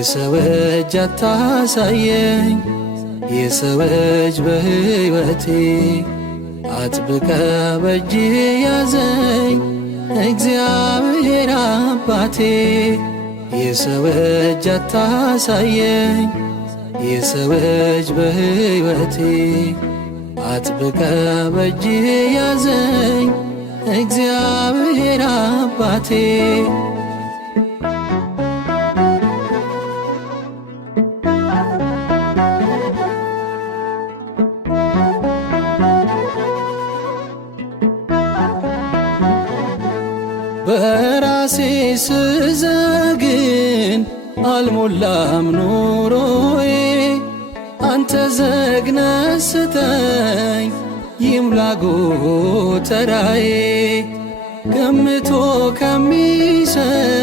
የሰው እጅ አታሳየኝ የሰው እጅ በሕይወቴ አጥብቀ በእጅ ያዘኝ እግዚአብሔር አባቴ የሰው እጅ አታሳየኝ የሰው እጅ በሕይወቴ አጥብቀ በእጅ ያዘኝ እግዚአብሔር አባቴ በራሴ ስዘግን አልሞላም ኑሮዬ አንተ ዘግነ ስተኝ ይሙላ ጎተራዬ ገምቶ ከሚሰጥ